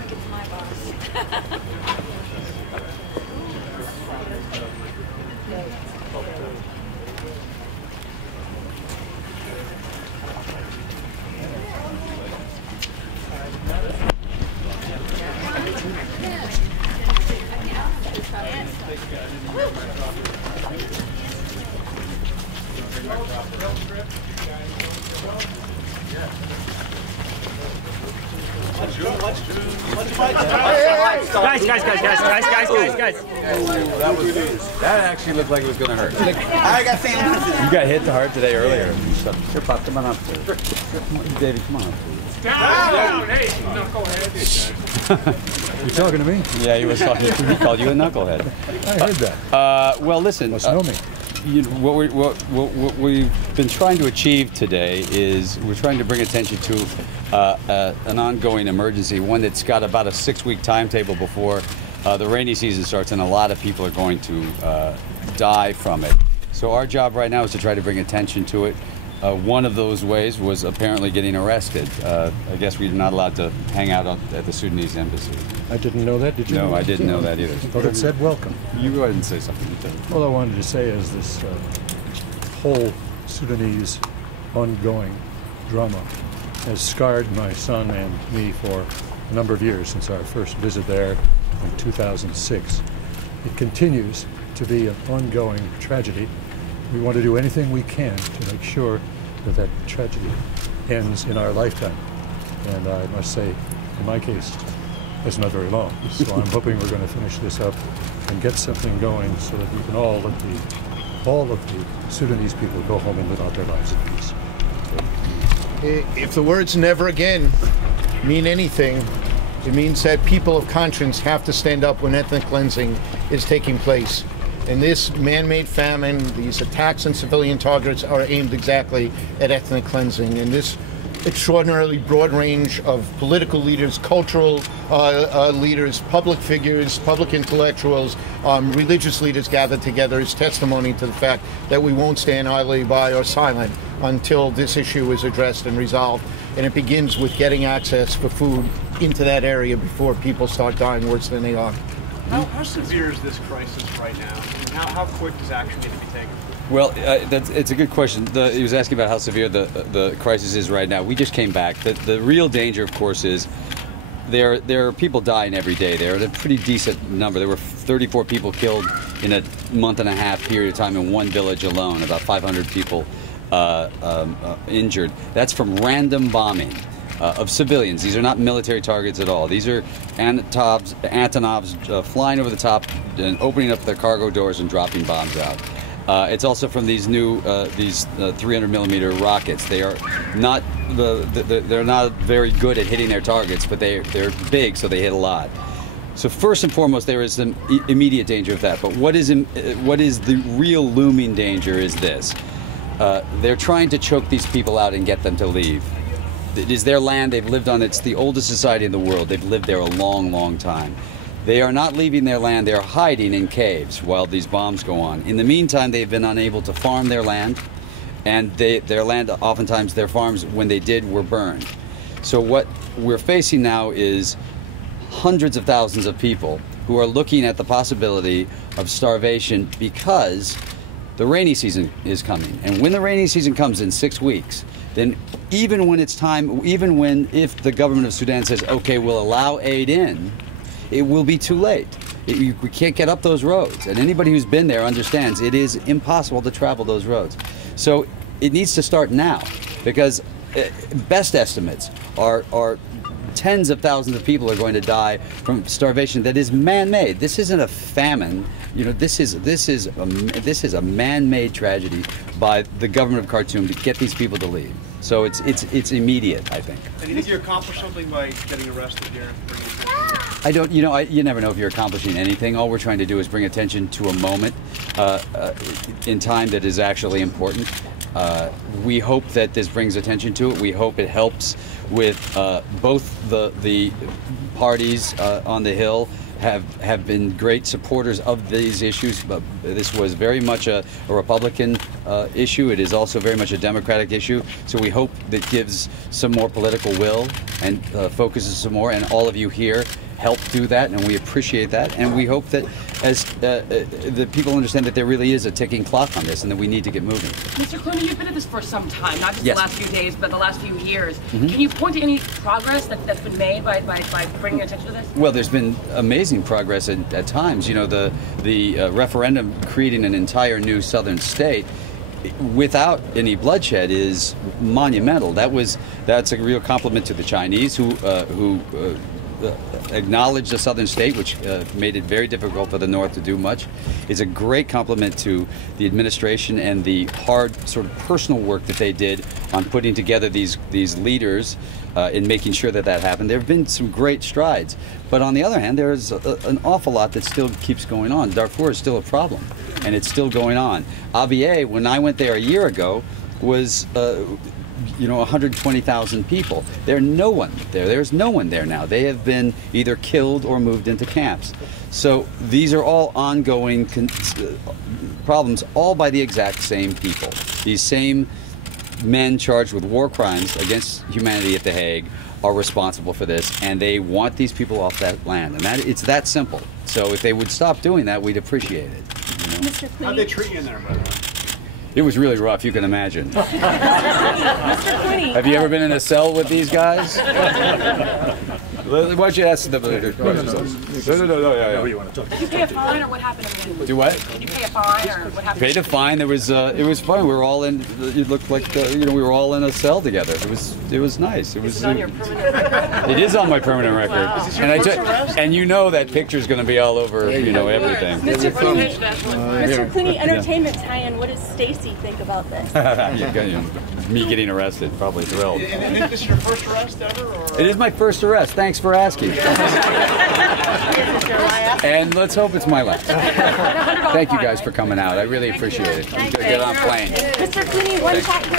think it's my boss. Guys. That actually looked like it was going to hurt. I got sandwiches. You got hit the heart today earlier. Here, Pop, come on up. David, come on up. Down! Hey, knucklehead. You talking to me? Yeah, he was talking. He called you a knucklehead. I heard that. Well, listen. Must know me. What we've been trying to achieve today is we're trying to bring attention to an ongoing emergency, one that's got about a 6-week timetable before the rainy season starts, and a lot of people are going to die from it. So our job right now is to try to bring attention to it. One of those ways was apparently getting arrested. I guess we're not allowed to hang out at the Sudanese embassy. I didn't know that. Did you? No, I didn't know that either. But it said welcome. You go ahead and say something. All I wanted to say is this whole Sudanese ongoing drama has scarred my son and me for a number of years since our first visit there in 2006. It continues to be an ongoing tragedy. We want to do anything we can to make sure that that tragedy ends in our lifetime. And I must say, in my case, it's not very long. So I'm hoping we're going to finish this up and get something going so that we can all of the Sudanese people go home and live out their lives in peace. If the words "never again" mean anything, it means that people of conscience have to stand up when ethnic cleansing is taking place. And this man-made famine, these attacks on civilian targets are aimed exactly at ethnic cleansing. And this extraordinarily broad range of political leaders, cultural leaders, public figures, public intellectuals, religious leaders gathered together is testimony to the fact that we won't stand idly by or silent until this issue is addressed and resolved. And it begins with getting access for food into that area before people start dying worse than they are. How severe is this crisis right now? And how quick does action need to be taken? Well, it's a good question. He was asking about how severe the crisis is right now. We just came back. The real danger, of course, is there are people dying every day. They're at a pretty decent number. There were 34 people killed in a month-and-a-half period of time in one village alone, about 500 people injured. That's from random bombing of civilians. These are not military targets at all. These are Antonovs flying over the top and opening up their cargo doors and dropping bombs out. It's also from these new 300-millimeter rockets. They are not they're not very good at hitting their targets, but they're big, so they hit a lot. So first and foremost, there is some immediate danger of that. But what is the real looming danger is this: they're trying to choke these people out and get them to leave. It is their land. They've lived on it. It's the oldest society in the world. They've lived there a long, long time. They are not leaving their land. They're hiding in caves while these bombs go on. In the meantime, they've been unable to farm their land, and their land, oftentimes their farms, when they did, were burned. So what we're facing now is hundreds of thousands of people who are looking at the possibility of starvation because the rainy season is coming. And when the rainy season comes in 6 weeks, then even when it's time, if the government of Sudan says, okay, we'll allow aid in, it will be too late. We can't get up those roads. And anybody who's been there understands it is impossible to travel those roads. So it needs to start now, because best estimates are tens of thousands of people are going to die from starvation that is man-made. This isn't a famine. You know, this is a man-made tragedy by the government of Khartoum to get these people to leave. So it's immediate, I think. And you think you accomplished something by getting arrested here? I don't. You know, you never know if you're accomplishing anything. All we're trying to do is bring attention to a moment in time that is actually important. We hope that this brings attention to it. We hope it helps with both the parties on the Hill have been great supporters of these issues. But this was very much a Republican issue. It is also very much a Democratic issue. So we hope that gives some more political will and focuses some more. And all of you here help do that, and we appreciate that. And we hope that as the people understand that there really is a ticking clock on this, and that we need to get moving. Mr. Clooney, you've been at this for some time, not just Yes. the last few days, but the last few years. Can you point to any progress that's been made by bringing attention to this? Well, there's been amazing progress at times. You know, the referendum creating an entire new southern state without any bloodshed is monumental. That's a real compliment to the Chinese who acknowledged the southern state, which made it very difficult for the North to do much. It's a great compliment to the administration and the hard sort of personal work that they did on putting together these leaders in making sure that happened. There have been some great strides, but on the other hand, there's an awful lot that still keeps going on. Darfur is still a problem, and it's still going on. Abyei, when I went there a year ago, was 120,000 people. There's no one there. There's no one there now. They have been either killed or moved into camps. So these are all ongoing problems, all by the exact same people. These same men charged with war crimes against humanity at The Hague are responsible for this, and they want these people off that land. And it's that simple. So if they would stop doing that, we'd appreciate it. Mr. Clooney. How'd they treat you in there, by the way? It was really rough, you can imagine. Mr. Clooney. Have you ever been in a cell with these guys? Why don't you ask them? No, yeah. Did you pay a fine, or what happened in the end? Do what? Did you pay a fine, or what happened? Paid a fine. There was it was fun. We were all in. It looked like we were all in a cell together. It was nice. It was. Is it on your permanent record? It is on my permanent record. Wow. Is this And you know that picture's going to be all over everything. Mr. Clooney, entertainment tie-in. What does Stacy think about this? Me getting arrested, probably thrilled. And is this your first arrest ever? Or? It is my first arrest. Thanks for asking. And let's hope it's my last. Thank you guys for coming out. I really appreciate it. I'm going to get on a plane. Mr. Clooney, one shot here.